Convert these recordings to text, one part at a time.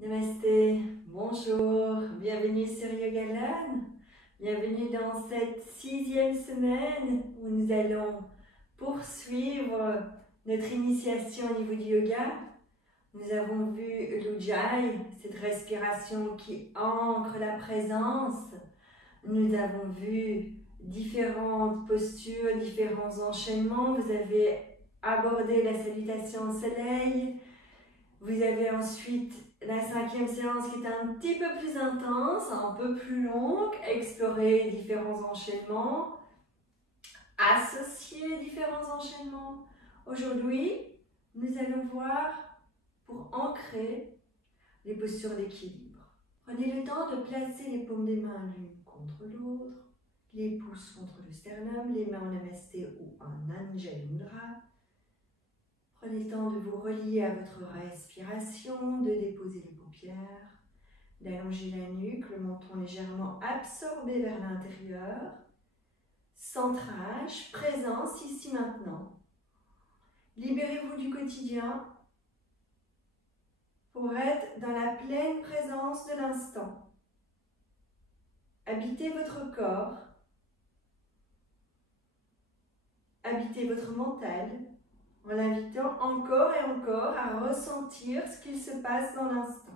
Namasté, bonjour, bienvenue sur Yogaland. Bienvenue dans cette 6e semaine où nous allons poursuivre notre initiation au niveau du yoga. Nous avons vu l'Ujjayi, cette respiration qui ancre la présence. Nous avons vu différentes postures, différents enchaînements. Vous avez abordé la salutation au soleil. Vous avez ensuite la 5e séance qui est un petit peu plus intense, un peu plus longue, explorer différents enchaînements, associer différents enchaînements. Aujourd'hui, nous allons voir pour ancrer les postures d'équilibre. Prenez le temps de placer les paumes des mains l'une contre l'autre, les pouces contre le sternum, les mains en namasté ou en Anjali Mudra. Prenez le temps de vous relier à votre respiration, de déposer les paupières, d'allonger la nuque, le menton légèrement absorbé vers l'intérieur. Centrage, présence ici maintenant. Libérez-vous du quotidien pour être dans la pleine présence de l'instant. Habitez votre corps, habitez votre mental, en l'invitant encore et encore à ressentir ce qu'il se passe dans l'instant.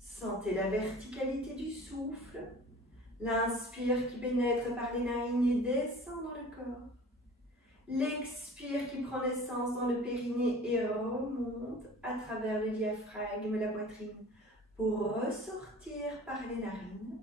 Sentez la verticalité du souffle, l'inspire qui pénètre par les narines et descend dans le corps. L'expire qui prend naissance dans le périnée et remonte à travers le diaphragme et la poitrine pour ressortir par les narines.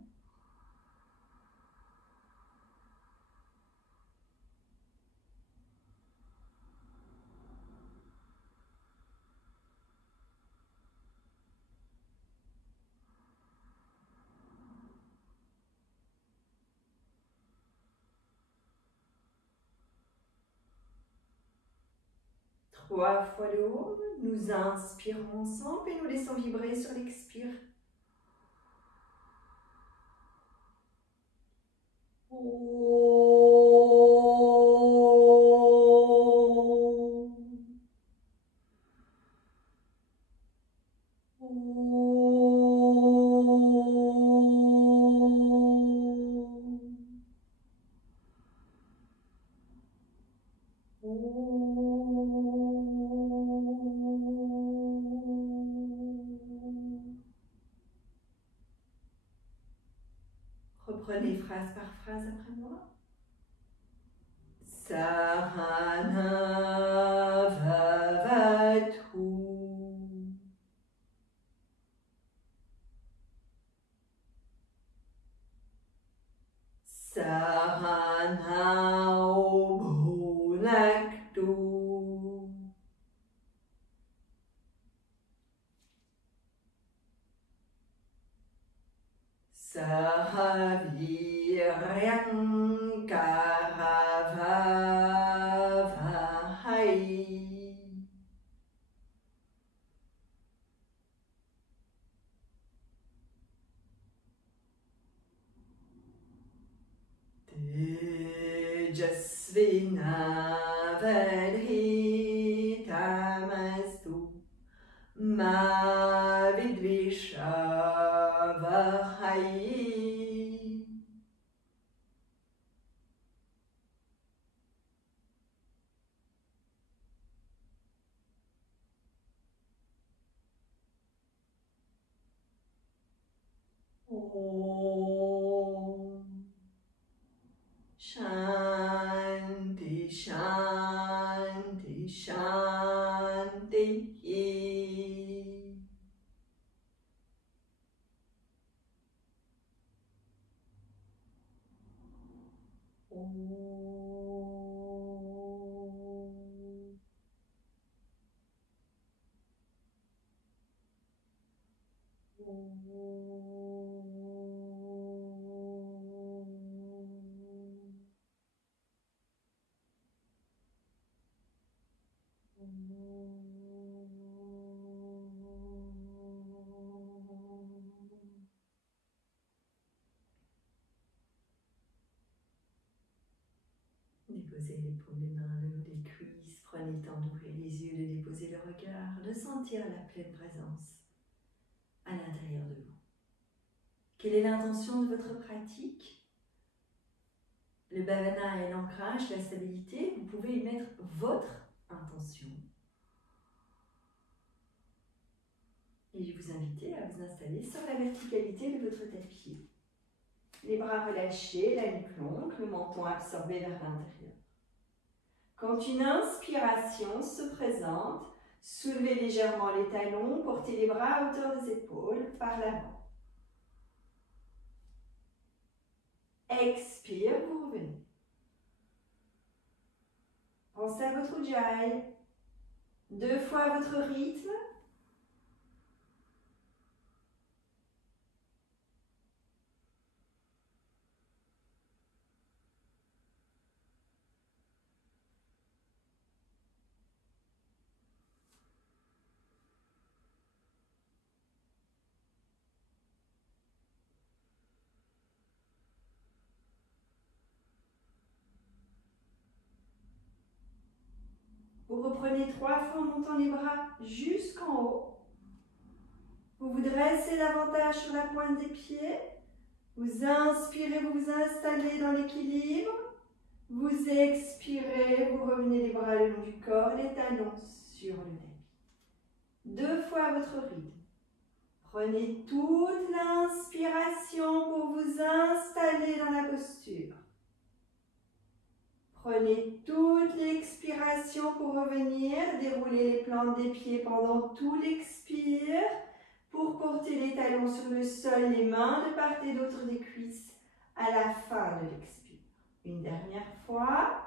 Trois fois le Om, nous inspirons ensemble et nous laissons vibrer sur l'expire. Reprenez phrase par phrase après moi. Sahana Bhavatu. Sahanau Bhunaktu. Sahaviryam Karavavahai. Tejasvinavadhitamastu ma vidvishavahai. Om Shanti, Shanti, Shanti. déposer l'épaule, les mains, le haut des cuisses. Prenez le temps d'ouvrir les yeux, de déposer le regard, de sentir la pleine présence à l'intérieur de vous. Quelle est l'intention de votre pratique? Le bhavana est l'ancrage, la stabilité. Vous pouvez y mettre votre intention. Et je vais vous inviter à vous installer sur la verticalité de votre tapis. Les bras relâchés, la nuque longue, le menton absorbé vers l'intérieur. Quand une inspiration se présente, soulevez légèrement les talons, portez les bras à hauteur des épaules par l'avant. Expire, vous revenez. Pensez à votre ujjayi, 2 fois à votre rythme. Vous reprenez 3 fois en montant les bras jusqu'en haut. Vous vous dressez davantage sur la pointe des pieds. Vous inspirez, vous vous installez dans l'équilibre. Vous expirez, vous revenez les bras le long du corps, les talons sur le tapis. 2 fois à votre rythme. Prenez toute l'inspiration pour vous installer dans la posture. Prenez toute l'expiration pour revenir, déroulez les plantes des pieds pendant tout l'expire, pour porter les talons sur le sol, les mains de part et d'autre des cuisses à la fin de l'expire. Une dernière fois.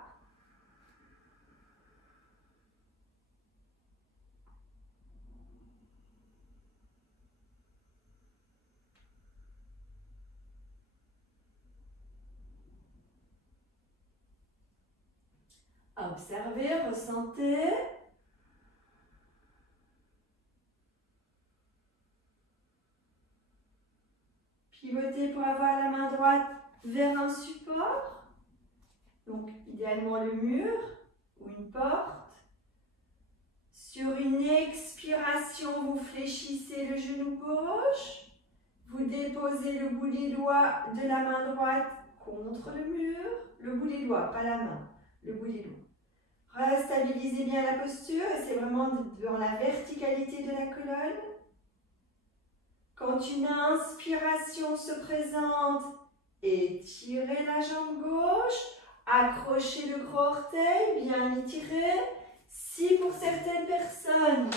Observez, ressentez. Pivotez pour avoir la main droite vers un support. Donc, idéalement le mur ou une porte. Sur une expiration, vous fléchissez le genou gauche. Vous déposez le bout des doigts de la main droite contre le mur. Le bout des doigts, pas la main. Le bout des doigts. Restabilisez bien la posture. C'est vraiment dans la verticalité de la colonne. Quand une inspiration se présente, étirez la jambe gauche. Accrochez le gros orteil, bien étiré. Si pour certaines personnes,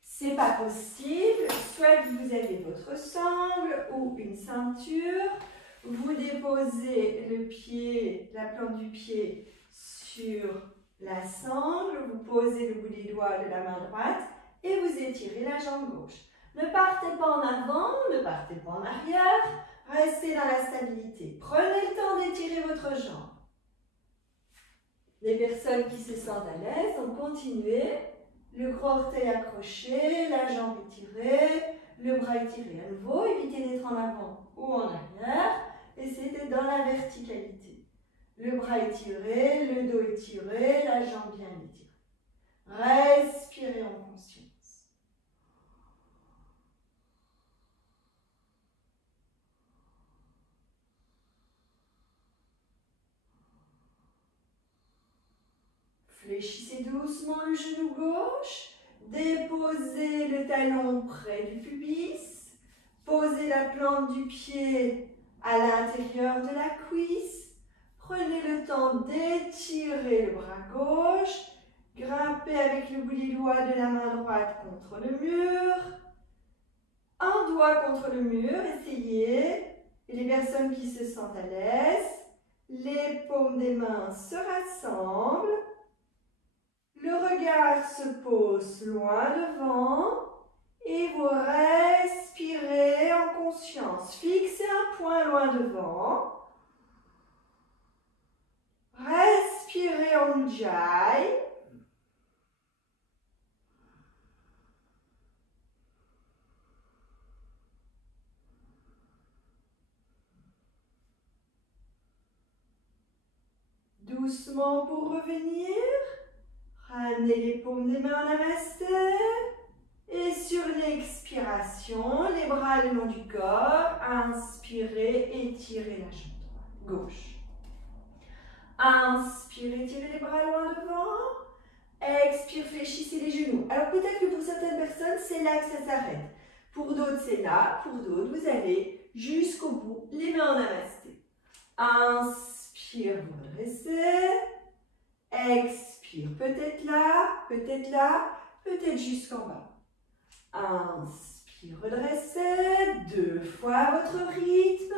c'est pas possible, soit que vous avez votre sangle ou une ceinture, vous déposez le pied, la plante du pied sur la sangle, vous posez le bout des doigts de la main droite et vous étirez la jambe gauche. Ne partez pas en avant, ne partez pas en arrière, restez dans la stabilité. Prenez le temps d'étirer votre jambe. Les personnes qui se sentent à l'aise, donc continuez. Le gros orteil accroché, la jambe étirée, le bras étiré à nouveau. Évitez d'être en avant ou en arrière. Essayez d'être dans la verticalité. Le bras étiré, le dos étiré, la jambe bien étirée. Respirez en conscience. Fléchissez doucement le genou gauche. Déposez le talon près du pubis. Posez la plante du pied à l'intérieur de la cuisse. Prenez le temps d'étirer le bras gauche. Grimpez avec le bout des doigts de la main droite contre le mur. Un doigt contre le mur, essayez. Et les personnes qui se sentent à l'aise, les paumes des mains se rassemblent. Le regard se pose loin devant et vous respirez en conscience. Fixez un point loin devant. Respirez en ujjayi. doucement pour revenir. Ramenez les paumes des mains en namasté. Et sur l'expiration, les bras le long du corps. Inspirez, étirez la jambe droite, gauche. Inspirez, tirez les bras loin devant. Expire, fléchissez les genoux. Alors peut-être que pour certaines personnes, c'est là que ça s'arrête. Pour d'autres, c'est là. Pour d'autres, vous allez jusqu'au bout, les mains en namasté. Inspire, vous redressez. Expire, peut-être là, peut-être jusqu'en bas. Inspire, redressez. 2 fois à votre rythme.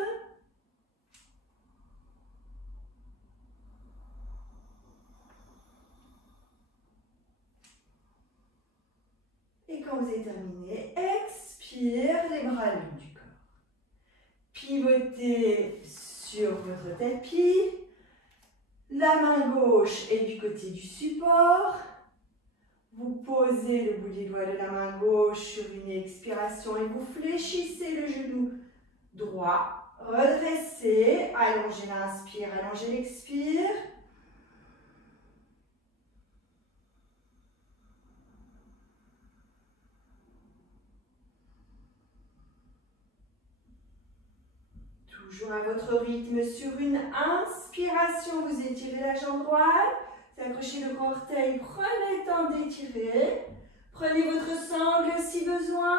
Et quand vous avez terminé, expire, les bras le long du corps. Pivotez sur votre tapis. La main gauche est du côté du support. Vous posez le bout des doigts de la main gauche sur une expiration et vous fléchissez le genou droit. Redressez, allongez l'inspire, allongez l'expire. Toujours à votre rythme, sur une inspiration, vous étirez la jambe droite, vous accrochez le grand orteil, prenez le temps d'étirer, prenez votre sangle si besoin,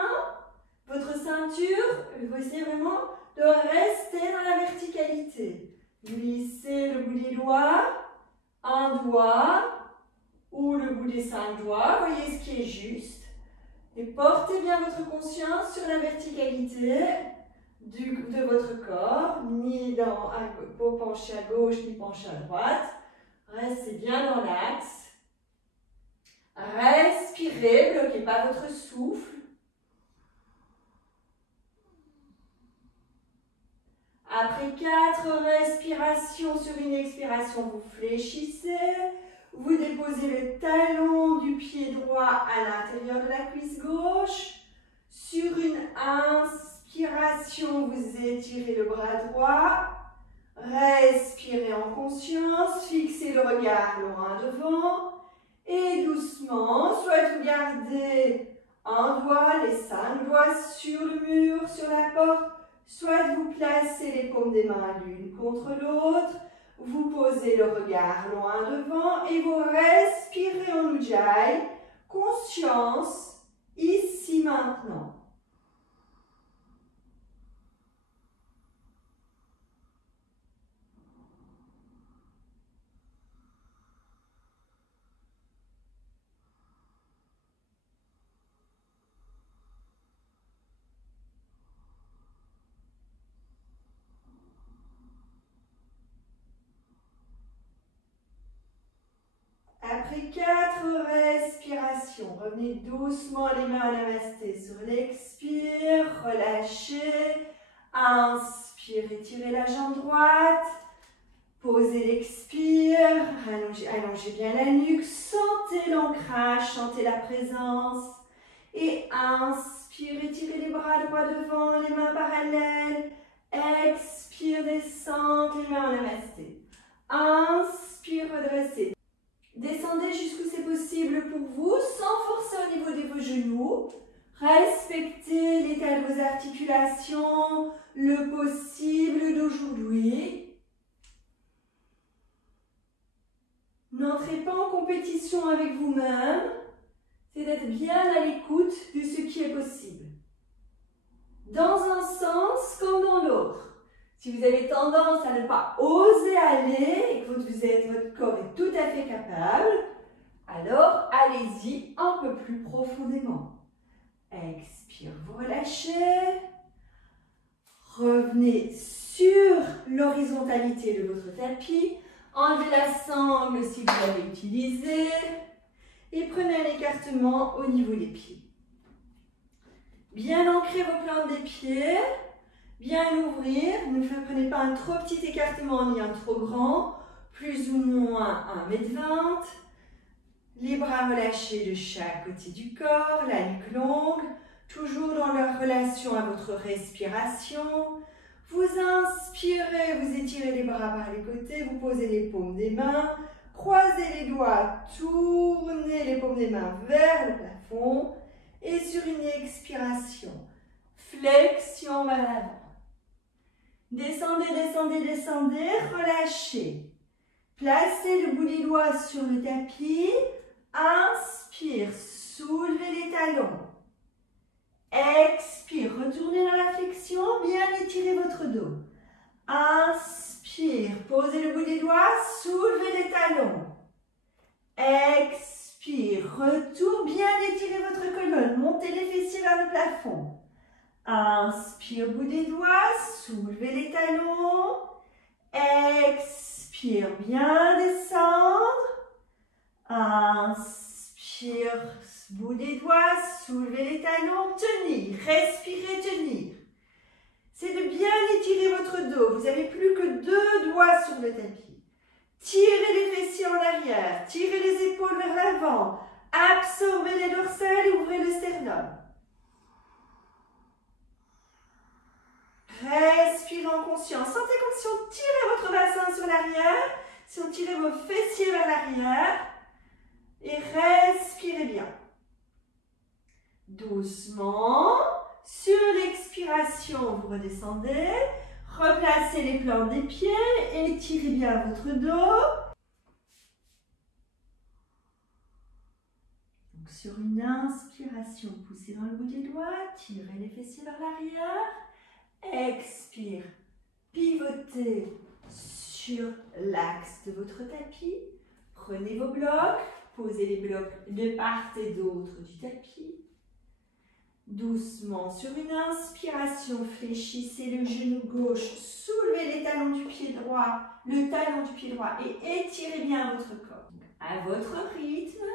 votre ceinture, vous essayez vraiment de rester dans la verticalité. Glissez le bout des doigts, un doigt ou le bout des 5 doigts, voyez ce qui est juste. Et portez bien votre conscience sur la verticalité de votre corps, ni pour pencher à gauche, ni pencher à droite. Restez bien dans l'axe. Respirez, bloquez pas votre souffle. Après 4 respirations sur une expiration, vous fléchissez. Vous déposez le talon du pied droit à l'intérieur de la cuisse gauche. Sur une inspiration, vous étirez le bras droit. Respirez en conscience, fixez le regard loin devant. Et doucement, soit vous gardez un doigt, les 5 doigts sur le mur, sur la porte, soit vous placez les paumes des mains l'une contre l'autre. Vous posez le regard loin devant et vous respirez en Ujjayi. Conscience, ici maintenant. Après 4 respirations, revenez doucement les mains à namasté sur l'expire, relâchez, inspire, étirez la jambe droite, posez l'expire, allongez bien la nuque, sentez l'ancrage, sentez la présence et inspire, étirez les bras droits devant, les mains parallèles, expire, descente, les mains à namasté, inspire, redressez. Descendez jusqu'où c'est possible pour vous, sans forcer au niveau de vos genoux. Respectez l'état de vos articulations, le possible d'aujourd'hui. N'entrez pas en compétition avec vous-même. C'est d'être bien à l'écoute de ce qui est possible. Dans un sens comme dans l'autre. Si vous avez tendance à ne pas oser aller et que votre corps est tout à fait capable, alors allez-y un peu plus profondément. Expire, vous relâchez. Revenez sur l'horizontalité de votre tapis. Enlevez la sangle si vous l'avez utilisée. Et prenez un écartement au niveau des pieds. Bien ancrer vos plantes des pieds. Bien l'ouvrir, ne prenez pas un trop petit écartement ni un trop grand, plus ou moins 1,20 m. Les bras relâchés de chaque côté du corps, la nuque longue, toujours dans leur relation à votre respiration. Vous inspirez, vous étirez les bras par les côtés, vous posez les paumes des mains, croisez les doigts, tournez les paumes des mains vers le plafond et sur une expiration, flexion vers l'avant. Descendez, descendez, descendez, relâchez. Placez le bout des doigts sur le tapis, inspire, soulevez les talons. Expire, retournez dans la flexion, bien étirez votre dos. Inspire, posez le bout des doigts, soulevez les talons. Expire, retour, bien étirez votre colonne, montez les fessiers vers le plafond. Inspire, bout des doigts, soulevez les talons. Expire, bien descendre. Inspire, bout des doigts, soulevez les talons, tenir, respirez, tenir. C'est de bien étirer votre dos. Vous n'avez plus que 2 doigts sur le tapis. Tirez les fessiers en arrière, tirez les épaules vers l'avant, absorbez les dorsales et ouvrez le sternum. Respirez en conscience. Sentez comme si on tirait votre bassin sur l'arrière, si on tirait vos fessiers vers l'arrière. Et respirez bien. Doucement, sur l'expiration, vous redescendez, replacez les plantes des pieds, étirez bien votre dos. Donc sur une inspiration, poussez dans le bout des doigts, tirez les fessiers vers l'arrière. Expire, pivotez sur l'axe de votre tapis. Prenez vos blocs, posez les blocs de part et d'autre du tapis. Doucement, sur une inspiration, fléchissez le genou gauche, soulevez les talons du pied droit, le talon du pied droit et étirez bien votre corps. À votre rythme,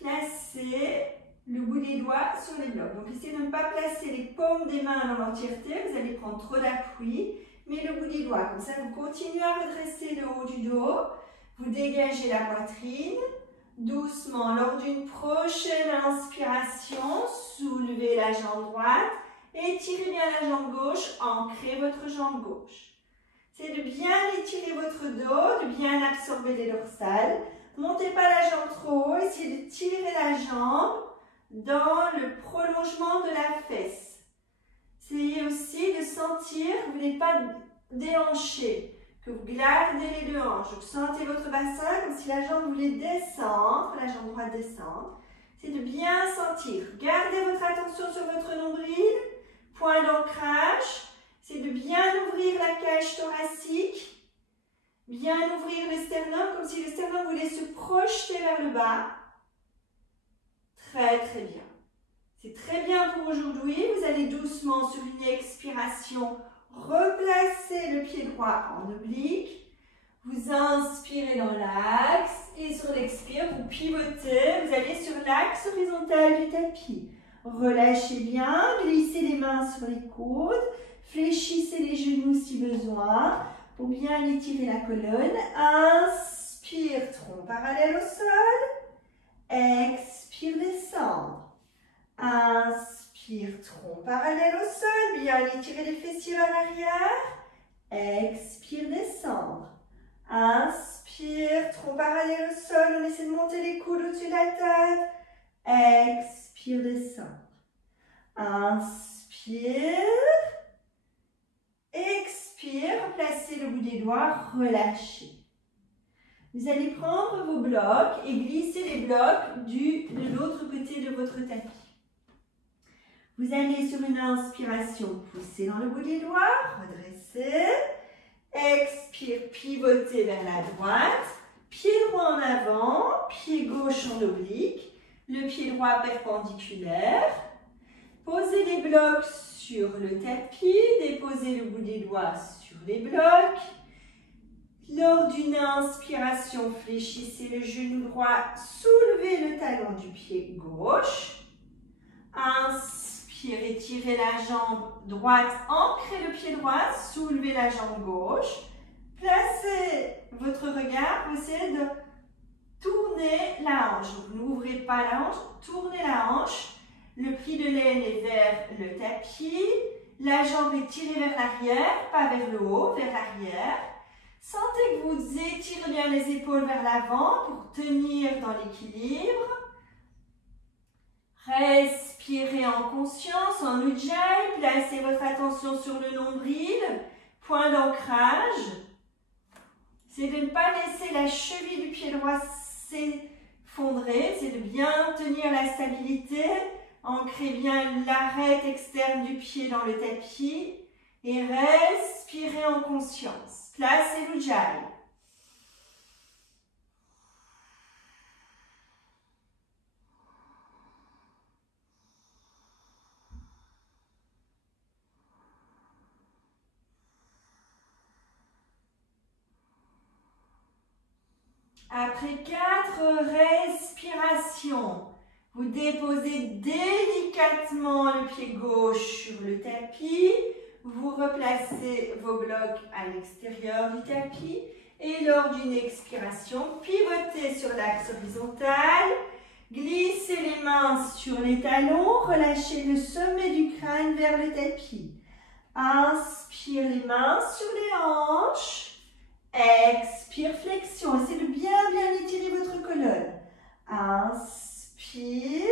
placez le bout des doigts sur les blocs. Donc essayez de ne pas placer les paumes des mains dans l'entièreté, vous allez prendre trop d'appui, mais le bout des doigts, comme ça vous continuez à redresser le haut du dos, vous dégagez la poitrine. Doucement, lors d'une prochaine inspiration, soulevez la jambe droite, étirez bien la jambe gauche, ancrez votre jambe gauche. C'est de bien étirer votre dos, de bien absorber les dorsales. Montez pas la jambe trop haut, essayez de tirer la jambe dans le prolongement de la fesse. Essayez aussi de sentir que vous n'êtes pas déhanché, que vous gardez les 2 hanches. Donc, sentez votre bassin comme si la jambe voulait descendre, la jambe droite descendre. C'est de bien sentir. Gardez votre attention sur votre nombril, point d'ancrage. C'est de bien ouvrir la cage thoracique, bien ouvrir le sternum comme si le sternum voulait se projeter vers le bas. Très très bien. C'est très bien pour aujourd'hui. Vous allez doucement sur une expiration replacez le pied droit en oblique. Vous inspirez dans l'axe et sur l'expire, vous pivotez. Vous allez sur l'axe horizontal du tapis. Relâchez bien, glissez les mains sur les coudes. Fléchissez les genoux si besoin pour bien étirer la colonne. Inspire, tronc parallèle au sol. Expire, descendre. Inspire, tronc parallèle au sol, bien étirer les fessiers vers l'arrière. Expire, descendre. Inspire, tronc parallèle au sol, on essaie de monter les coudes au-dessus de la tête. Expire, descendre. Inspire. Expire, placez le bout des doigts, relâchez. Vous allez prendre vos blocs et glisser les blocs de l'autre côté de votre tapis. Vous allez sur une inspiration, pousser dans le bout des doigts, redresser. Expire, pivoter vers la droite. Pied droit en avant, pied gauche en oblique. Le pied droit perpendiculaire. Posez les blocs sur le tapis. Déposez le bout des doigts sur les blocs. Lors d'une inspiration, fléchissez le genou droit, soulevez le talon du pied gauche. Inspire, étirez la jambe droite, ancrez le pied droit, soulevez la jambe gauche. Placez votre regard, vous essayez de tourner la hanche. Donc n'ouvrez pas la hanche, tournez la hanche. Le pli de l'aine est vers le tapis La jambe est tirée vers l'arrière, pas vers le haut, vers l'arrière. Sentez que vous étirez bien les épaules vers l'avant pour tenir dans l'équilibre. Respirez en conscience, en Ujjayi. Placez votre attention sur le nombril. Point d'ancrage. C'est de ne pas laisser la cheville du pied droit s'effondrer. C'est de bien tenir la stabilité. Ancrez bien l'arête externe du pied dans le tapis. Et respirez en conscience. Placez l'Ujjayi. Après 4 respirations, vous déposez délicatement le pied gauche sur le tapis. Vous replacez vos blocs à l'extérieur du tapis. Et lors d'une expiration, pivotez sur l'axe horizontal. Glissez les mains sur les talons. Relâchez le sommet du crâne vers le tapis. Inspire les mains sur les hanches. Expire, flexion. Essayez de bien étirer votre colonne. Inspire.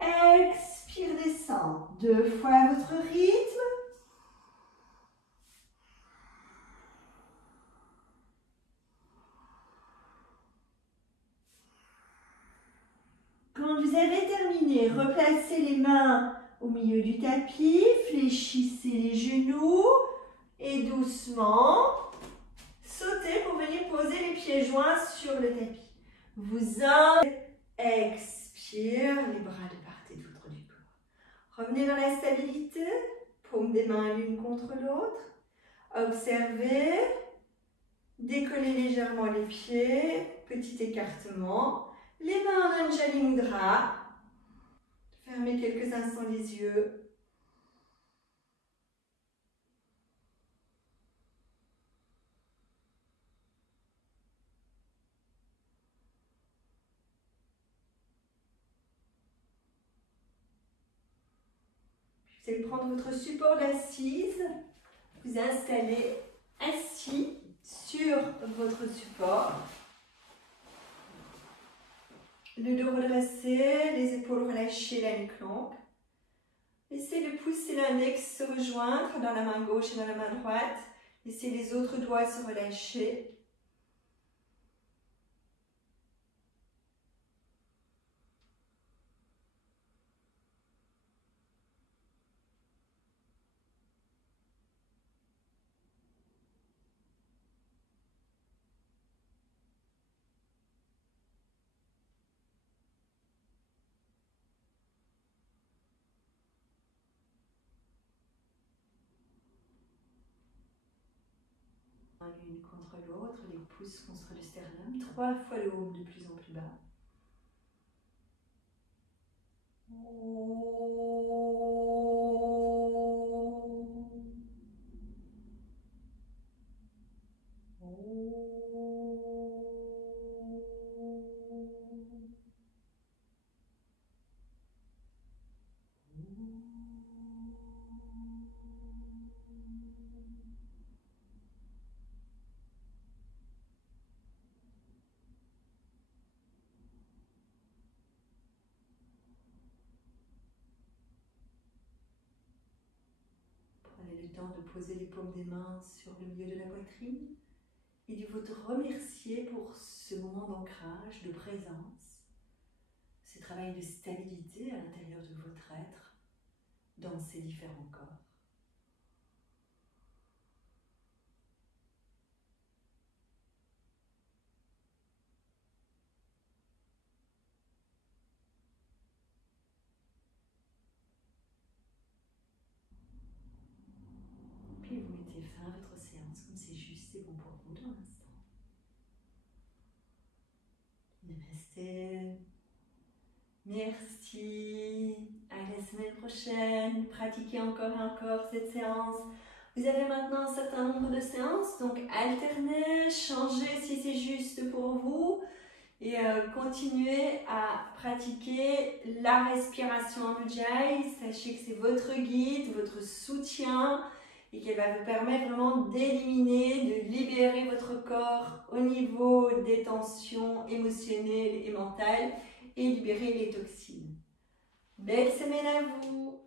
Expire, descend. 2 fois à votre rythme. Quand vous avez terminé, replacez les mains au milieu du tapis. Fléchissez les genoux. Et doucement, sautez pour venir poser les pieds joints sur le tapis. Vous expire, les bras de part et d'autre du corps. Revenez dans la stabilité, paume des mains l'une contre l'autre. Observez, décollez légèrement les pieds, petit écartement. Les mains en Anjali Mudra. Fermez quelques instants les yeux. Vous allez prendre votre support d'assise, vous installez assis sur votre support. Le dos redressé, les épaules relâchées, la nuque longue. Laissez le pouce et l'index se rejoindre dans la main gauche et dans la main droite. Laissez les autres doigts se relâcher. L'une contre l'autre, les pouces contre le sternum, 3 fois le haut de plus en plus bas. Prenez le temps de poser les paumes des mains sur le milieu de la poitrine et de vous remercier pour ce moment d'ancrage, de présence, ce travail de stabilité à l'intérieur de votre être dans ces différents corps. Puis vous mettez fin à votre séance comme c'est juste et bon pour vous dans l'instant. Namasté. Merci. À la semaine prochaine. Pratiquez encore et encore cette séance. Vous avez maintenant un certain nombre de séances, donc alternez, changez si c'est juste pour vous. Et continuez à pratiquer la respiration en Ujjayi. Sachez que c'est votre guide, votre soutien et qu'elle va vous permettre vraiment d'éliminer, de libérer votre corps au niveau des tensions émotionnelles et mentales et libérer les toxines. Belle semaine à vous!